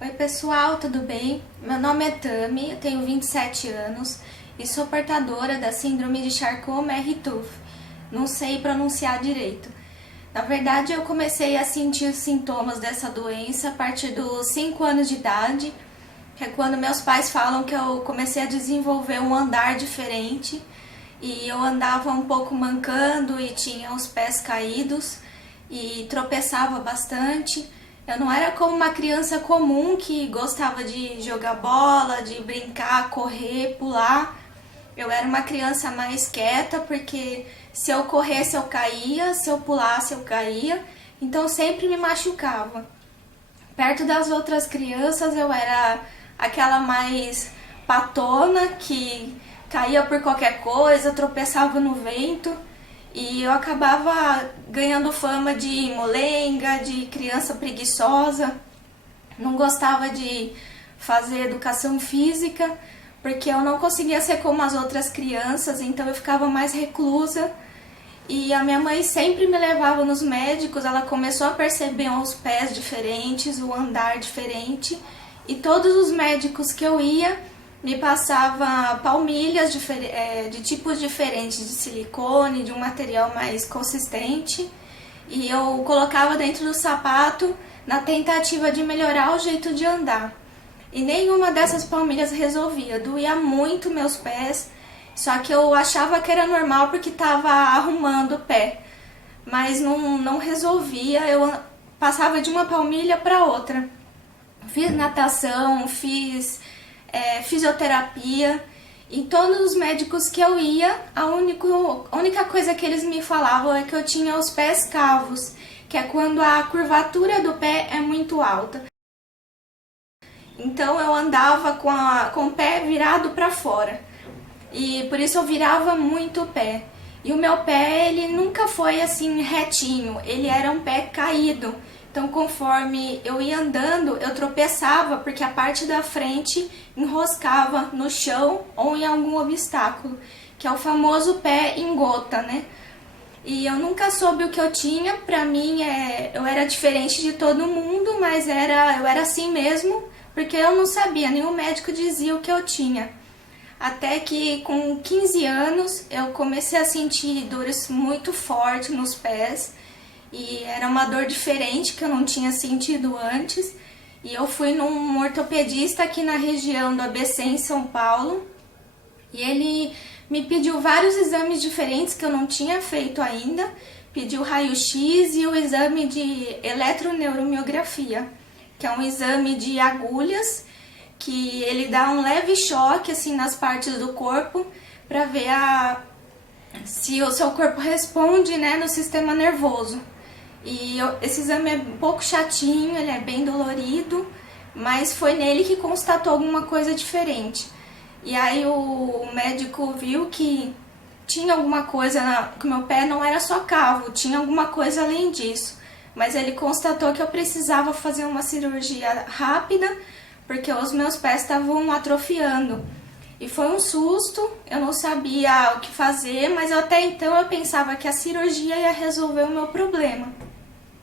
Oi pessoal, tudo bem? Meu nome é Tami, eu tenho 27 anos e sou portadora da síndrome de Charcot-Marie-Tooth. Não sei pronunciar direito. Na verdade, eu comecei a sentir os sintomas dessa doença a partir dos 5 anos de idade, que é quando meus pais falam que eu comecei a desenvolver um andar diferente e eu andava um pouco mancando e tinha os pés caídos e tropeçava bastante. Eu não era como uma criança comum que gostava de jogar bola, de brincar, correr, pular. Eu era uma criança mais quieta porque se eu corresse eu caía, se eu pulasse eu caía, então sempre me machucava. Perto das outras crianças eu era aquela mais patona que caía por qualquer coisa, tropeçava no vento. E eu acabava ganhando fama de molenga, de criança preguiçosa. Não gostava de fazer educação física, porque eu não conseguia ser como as outras crianças, então eu ficava mais reclusa. E a minha mãe sempre me levava nos médicos, ela começou a perceber os pés diferentes, o andar diferente. E todos os médicos que eu ia me passava palmilhas de tipos diferentes de silicone, de um material mais consistente, e eu colocava dentro do sapato na tentativa de melhorar o jeito de andar. E nenhuma dessas palmilhas resolvia, doía muito meus pés, só que eu achava que era normal porque estava arrumando o pé, mas não resolvia, eu passava de uma palmilha para outra. Fiz natação, fiz fisioterapia, e todos os médicos que eu ia, a única coisa que eles me falavam é que eu tinha os pés cavos, que é quando a curvatura do pé é muito alta. Então eu andava com o pé virado para fora, e por isso eu virava muito o pé. E o meu pé, ele nunca foi assim retinho, ele era um pé caído. Então, conforme eu ia andando, eu tropeçava porque a parte da frente enroscava no chão ou em algum obstáculo, que é o famoso pé em gota, né? E eu nunca soube o que eu tinha. Pra mim, eu era diferente de todo mundo, mas eu era assim mesmo, porque eu não sabia, nenhum médico dizia o que eu tinha. Até que com 15 anos eu comecei a sentir dores muito fortes nos pés, e era uma dor diferente que eu não tinha sentido antes. E eu fui num ortopedista aqui na região do ABC em São Paulo, e ele me pediu vários exames diferentes que eu não tinha feito ainda. Pediu raio-x e o exame de eletroneuromiografia, que é um exame de agulhas que ele dá um leve choque assim nas partes do corpo para ver se o seu corpo responde, né, no sistema nervoso. E esse exame é um pouco chatinho, ele é bem dolorido, mas foi nele que constatou alguma coisa diferente. E aí o médico viu que tinha alguma coisa, que o meu pé não era só cavo, tinha alguma coisa além disso. Mas ele constatou que eu precisava fazer uma cirurgia rápida, porque os meus pés estavam atrofiando. E foi um susto, eu não sabia o que fazer, mas até então eu pensava que a cirurgia ia resolver o meu problema.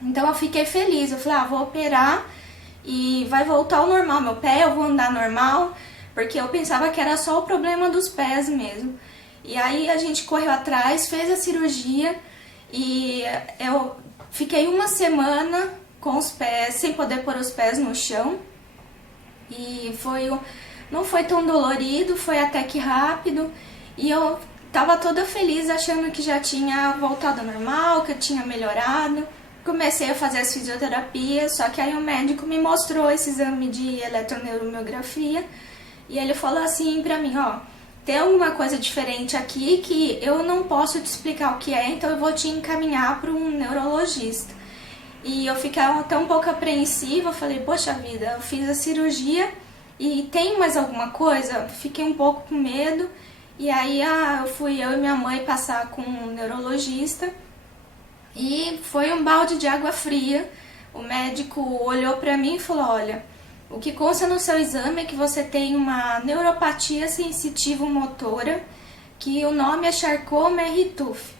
Então eu fiquei feliz, eu falei, vou operar e vai voltar ao normal meu pé, eu vou andar normal, porque eu pensava que era só o problema dos pés mesmo. E aí a gente correu atrás, fez a cirurgia e eu fiquei uma semana com os pés, sem poder pôr os pés no chão. E não foi tão dolorido, foi até que rápido, e eu tava toda feliz achando que já tinha voltado ao normal, que eu tinha melhorado. Comecei a fazer as fisioterapias, só que aí o médico me mostrou esse exame de eletroneuromiografia e ele falou assim pra mim, tem alguma coisa diferente aqui que eu não posso te explicar o que é, então eu vou te encaminhar para um neurologista. E eu ficava até um pouco apreensiva, eu falei, poxa vida, eu fiz a cirurgia e tem mais alguma coisa? Fiquei um pouco com medo, e aí eu e minha mãe passar com um neurologista, e foi um balde de água fria. O médico olhou pra mim e falou, olha, o que consta no seu exame é que você tem uma neuropatia sensitivo-motora, que o nome é Charcot-Marie-Tooth.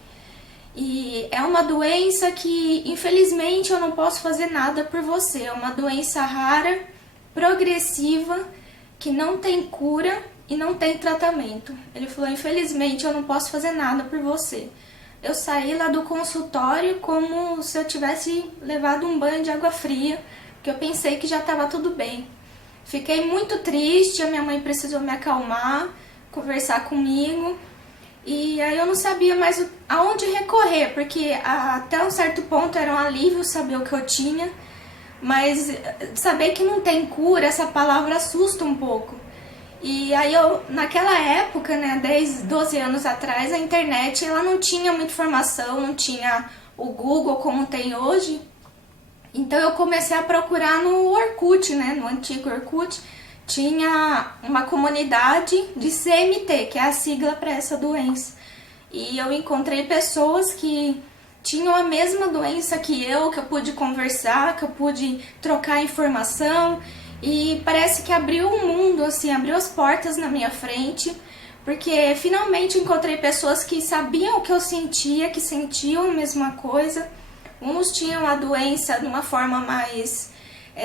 E é uma doença que, infelizmente, eu não posso fazer nada por você. É uma doença rara progressiva, que não tem cura e não tem tratamento. Ele falou, infelizmente eu não posso fazer nada por você. Eu saí lá do consultório como se eu tivesse levado um banho de água fria, porque eu pensei que já estava tudo bem. Fiquei muito triste, a minha mãe precisou me acalmar, conversar comigo, e aí eu não sabia mais aonde recorrer, porque até um certo ponto era um alívio saber o que eu tinha, mas saber que não tem cura, essa palavra assusta um pouco. E aí naquela época, né, 10, 12 anos atrás, a internet ela não tinha muita informação, não tinha o Google como tem hoje. Então eu comecei a procurar no Orkut, né, no antigo Orkut, tinha uma comunidade de CMT, que é a sigla para essa doença. E eu encontrei pessoas que tinham a mesma doença que eu pude conversar, que eu pude trocar informação. E parece que abriu um mundo, assim, abriu as portas na minha frente, porque finalmente encontrei pessoas que sabiam o que eu sentia, que sentiam a mesma coisa. Uns tinham a doença de uma forma mais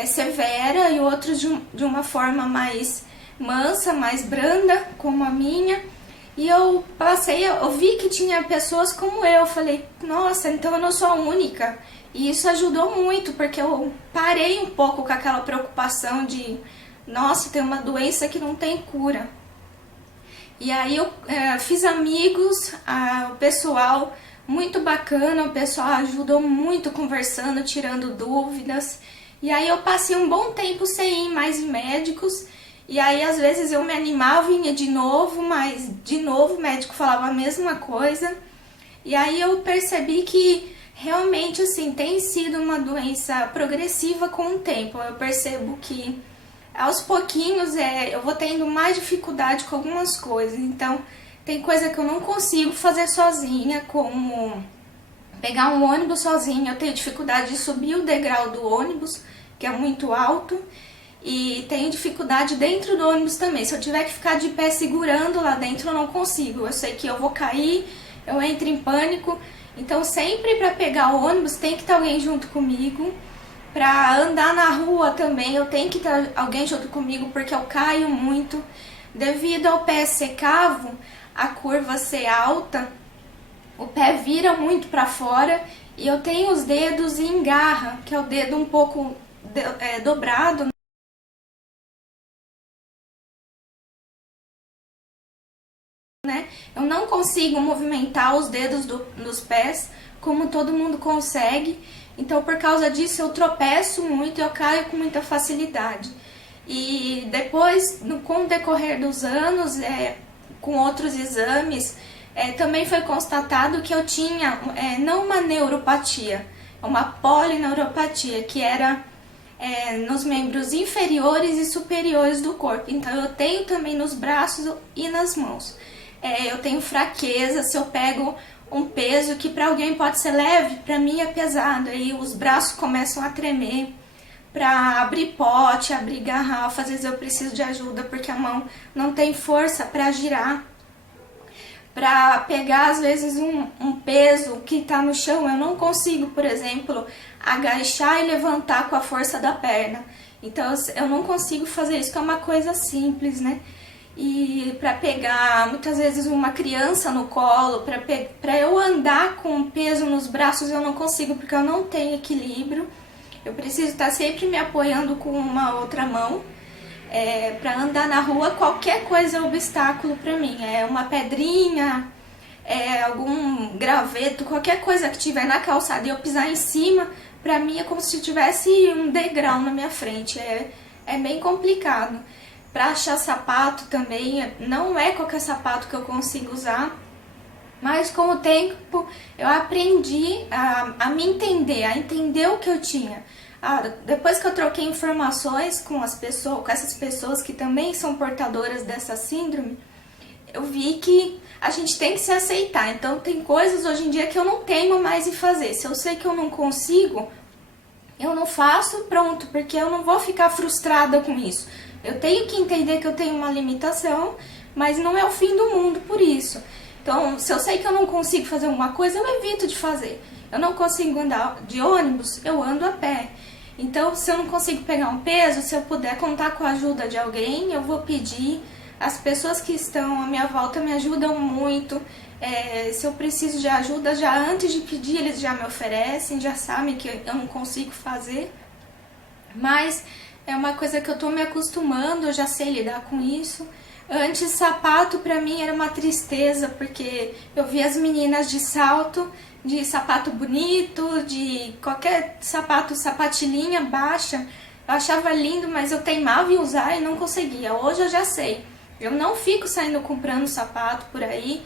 severa e outros de uma forma mais mansa, mais branda, como a minha. E eu vi que tinha pessoas como eu, falei, nossa, então eu não sou a única. E isso ajudou muito, porque eu parei um pouco com aquela preocupação de, nossa, tem uma doença que não tem cura. E aí eu fiz amigos, o pessoal muito bacana, o pessoal ajudou muito conversando, tirando dúvidas. E aí eu passei um bom tempo sem ir mais em médicos, e aí às vezes eu me animava e ia de novo, mas de novo o médico falava a mesma coisa. E aí eu percebi que realmente, assim, tem sido uma doença progressiva com o tempo. Eu percebo que aos pouquinhos eu vou tendo mais dificuldade com algumas coisas. Então, tem coisa que eu não consigo fazer sozinha, como pegar um ônibus sozinha. Eu tenho dificuldade de subir o degrau do ônibus, que é muito alto. E tenho dificuldade dentro do ônibus também. Se eu tiver que ficar de pé segurando lá dentro, eu não consigo. Eu sei que eu vou cair, eu entro em pânico. Então sempre para pegar o ônibus tem que ter alguém junto comigo. Para andar na rua também eu tenho que ter alguém junto comigo, porque eu caio muito. Devido ao pé ser cavo, a curva ser alta, o pé vira muito para fora e eu tenho os dedos em garra, que é o dedo um pouco dobrado, né? Eu não consigo movimentar os dedos dos pés como todo mundo consegue. Então, por causa disso, eu tropeço muito e eu caio com muita facilidade. E depois, com o decorrer dos anos, com outros exames, também foi constatado que eu tinha não uma neuropatia, uma polineuropatia, que era nos membros inferiores e superiores do corpo. Então, eu tenho também nos braços e nas mãos. Eu tenho fraqueza, se eu pego um peso que para alguém pode ser leve, para mim é pesado, aí os braços começam a tremer. Para abrir pote, abrir garrafa, às vezes eu preciso de ajuda porque a mão não tem força para girar. Para pegar, às vezes, um peso que está no chão, eu não consigo, por exemplo, agachar e levantar com a força da perna. Então eu não consigo fazer isso, que é uma coisa simples, né? E para pegar, muitas vezes, uma criança no colo, para eu andar com peso nos braços, eu não consigo, porque eu não tenho equilíbrio. Eu preciso estar sempre me apoiando com uma outra mão. Para andar na rua, qualquer coisa é obstáculo para mim. Uma pedrinha, algum graveto, qualquer coisa que tiver na calçada e eu pisar em cima, para mim é como se tivesse um degrau na minha frente. É bem complicado. Para achar sapato também, não é qualquer sapato que eu consigo usar. Mas com o tempo eu aprendi a me entender, a entender o que eu tinha. Depois que eu troquei informações com essas pessoas que também são portadoras dessa síndrome, eu vi que a gente tem que se aceitar. Então tem coisas hoje em dia que eu não tenho mais em fazer. Se eu sei que eu não consigo, eu não faço, pronto, porque eu não vou ficar frustrada com isso. Eu tenho que entender que eu tenho uma limitação, mas não é o fim do mundo por isso. Então, se eu sei que eu não consigo fazer uma coisa, eu evito de fazer. Eu não consigo andar de ônibus, eu ando a pé. Então, se eu não consigo pegar um peso, se eu puder contar com a ajuda de alguém, eu vou pedir. As pessoas que estão à minha volta me ajudam muito. Se eu preciso de ajuda, já antes de pedir, eles já me oferecem, já sabem que eu não consigo fazer. Mas é uma coisa que eu tô me acostumando, eu já sei lidar com isso. Antes, sapato pra mim era uma tristeza, porque eu via as meninas de salto, de sapato bonito, de qualquer sapato, sapatilhinha baixa. Eu achava lindo, mas eu teimava em usar e não conseguia. Hoje eu já sei. Eu não fico saindo comprando sapato por aí.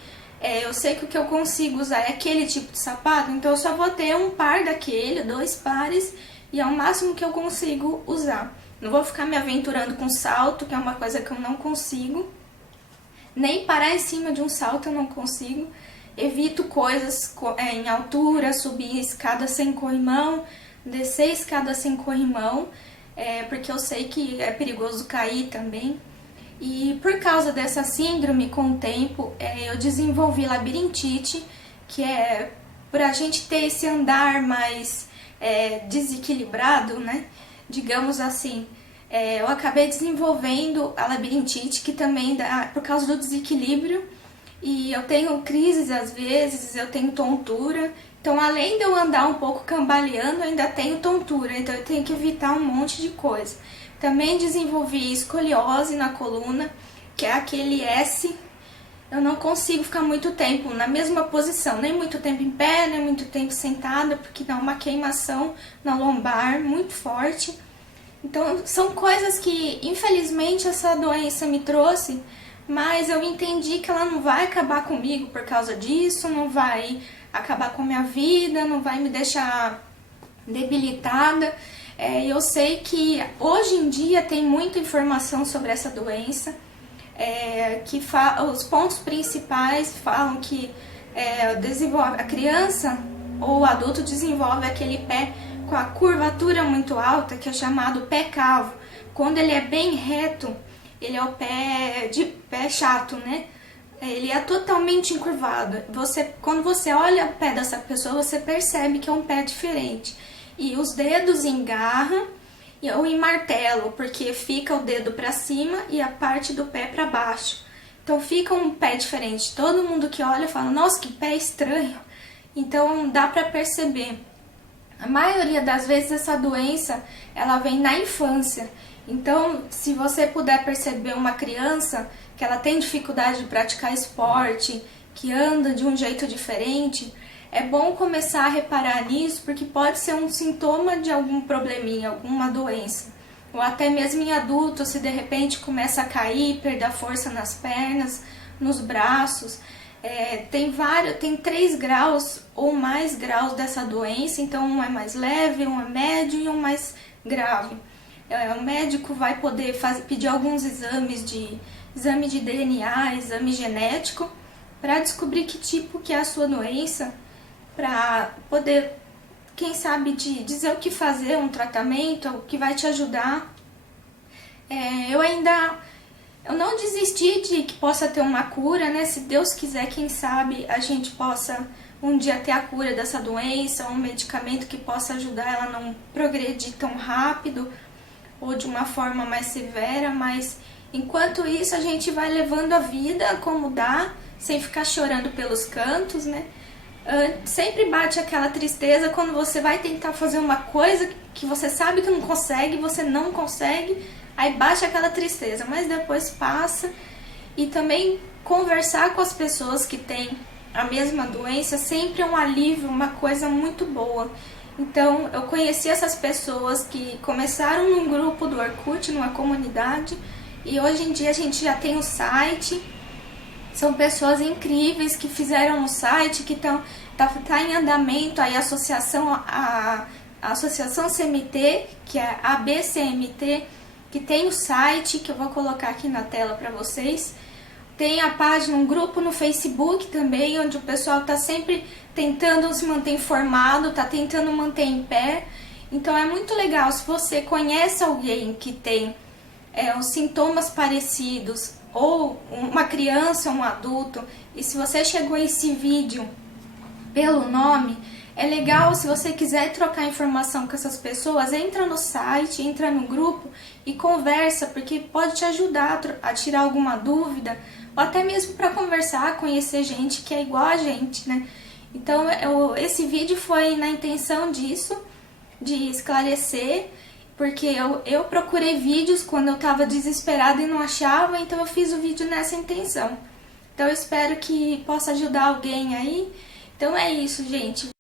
Eu sei que o que eu consigo usar é aquele tipo de sapato, então eu só vou ter um par daquele, 2 pares, e é o máximo que eu consigo usar. Não vou ficar me aventurando com salto, que é uma coisa que eu não consigo. Nem parar em cima de um salto eu não consigo. Evito coisas em altura, subir escada sem corrimão, descer escada sem corrimão, porque eu sei que é perigoso cair também. E por causa dessa síndrome, com o tempo, eu desenvolvi labirintite, que é pra gente ter esse andar mais desequilibrado, né? Digamos assim. Eu acabei desenvolvendo a labirintite, que também dá por causa do desequilíbrio. E eu tenho crises às vezes, eu tenho tontura. Então, além de eu andar um pouco cambaleando, eu ainda tenho tontura. Então, eu tenho que evitar um monte de coisa. Também desenvolvi escoliose na coluna, que é aquele S. Eu não consigo ficar muito tempo na mesma posição, nem muito tempo em pé, nem muito tempo sentada, porque dá uma queimação na lombar muito forte. Então, são coisas que, infelizmente, essa doença me trouxe, mas eu entendi que ela não vai acabar comigo por causa disso, não vai acabar com a minha vida, não vai me deixar debilitada. Eu sei que hoje em dia tem muita informação sobre essa doença, os pontos principais falam que a criança ou o adulto desenvolve aquele pé com a curvatura muito alta, que é chamado pé cavo. Quando ele é bem reto, ele é o pé chato, né? Ele é totalmente encurvado. Quando você olha o pé dessa pessoa, você percebe que é um pé diferente. E os dedos engarram ou em martelo, porque fica o dedo para cima e a parte do pé para baixo. Então fica um pé diferente. Todo mundo que olha fala, nossa, que pé estranho. Então dá para perceber. A maioria das vezes essa doença, ela vem na infância. Então, se você puder perceber uma criança que ela tem dificuldade de praticar esporte, que anda de um jeito diferente, é bom começar a reparar nisso, porque pode ser um sintoma de algum probleminha, alguma doença. Ou até mesmo em adulto, se de repente começa a cair, perder a força nas pernas, nos braços. Tem 3 graus ou mais graus dessa doença, então um é mais leve, um é médio e um mais grave. O médico vai poder pedir alguns exame de DNA, exame genético, para descobrir que tipo que é a sua doença, para poder, quem sabe, dizer o que fazer, um tratamento, o que vai te ajudar. Eu não desisti de que possa ter uma cura, né? Se Deus quiser, quem sabe a gente possa um dia ter a cura dessa doença, um medicamento que possa ajudar ela a não progredir tão rápido ou de uma forma mais severa, mas enquanto isso a gente vai levando a vida como dá, sem ficar chorando pelos cantos, né? Sempre bate aquela tristeza quando você vai tentar fazer uma coisa que você sabe que não consegue, você não consegue, aí bate aquela tristeza, mas depois passa. E também conversar com as pessoas que têm a mesma doença sempre é um alívio, uma coisa muito boa. Então, eu conheci essas pessoas que começaram num grupo do Orkut, numa comunidade, e hoje em dia a gente já tem um site. São pessoas incríveis que fizeram um site, que tá em andamento aí a Associação CMT, que é a ABCMT, que tem o site, que eu vou colocar aqui na tela para vocês. Tem a página, um grupo no Facebook também, onde o pessoal está sempre tentando se manter informado, está tentando manter em pé. Então é muito legal, se você conhece alguém que tem os sintomas parecidos, ou uma criança, um adulto, e se você chegou a esse vídeo pelo nome, É legal, se você quiser trocar informação com essas pessoas, entra no site, entra no grupo e conversa, porque pode te ajudar a tirar alguma dúvida, ou até mesmo para conversar, conhecer gente que é igual a gente, né? Então, esse vídeo foi na intenção disso, de esclarecer, porque eu procurei vídeos quando eu estava desesperada e não achava, então eu fiz o vídeo nessa intenção. Então eu espero que possa ajudar alguém aí. Então é isso, gente.